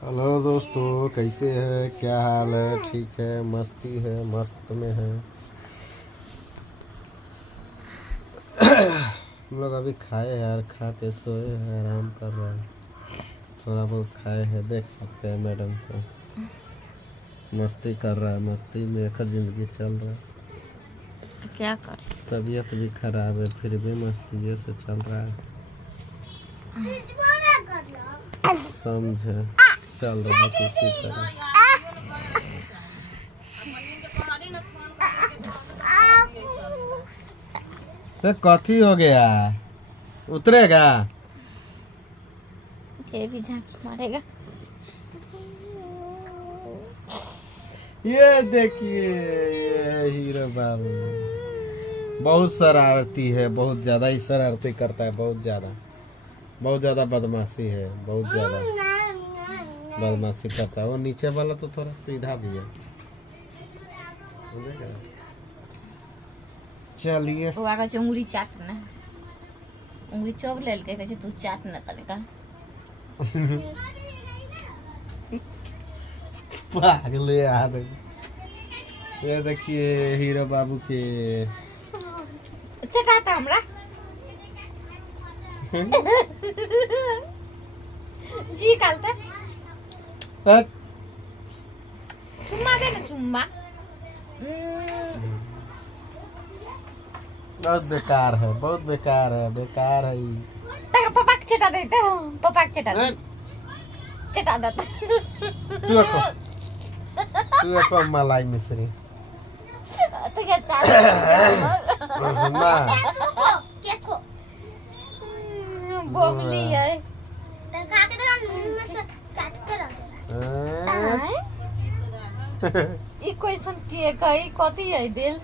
Hello दोस्तों, कैसे है? क्या हाल है? ठीक है? मस्ती है? मस्त में है। हम लोग अभी खाए यार, खा के सोए हैं, आराम कर रहे हैं। थोड़ा बहुत खाए हैं, देख सकते हैं मैडम को। मस्ती कर रहा है, मस्ती में एक जिंदगी चल रहा है। क्या कर, तबीयत भी खराब है फिर भी मस्ती से चल रहा है। समझे? चल रहा है किसी तरह। तो कथी हो गया? उतरेगा? ये भी झांकी मारेगा। ये देखिए, ये हीरो बाबू बहुत शरारती है, बहुत ज्यादा ही शरारती करता है, बहुत ज्यादा बदमाशी है, बहुत ज्यादा बदमाशी करता है। वो नीचे वाला तो थोड़ा सीधा भी है। चलिए, वो आगे उंगली चाटना, उंगली चोब ले के कहे तू चाटना तनिका। पागल यार। ये देखिए हीरो बाबू के चटाता हमरा। जी कालता चुम्मा दे ना, चुम्मा। बहुत बेकार है, बहुत बेकार है, बेकार है। तक पापा के चटा देता है, पापा के चटा दे, चटा देता। तू एक मलाई मिश्री तो क्या चाट ना केको बोमली है तो खा के तो मुंह में से चाट कर आ जाएगा। ई कोई संती है, कई कथी है दिल।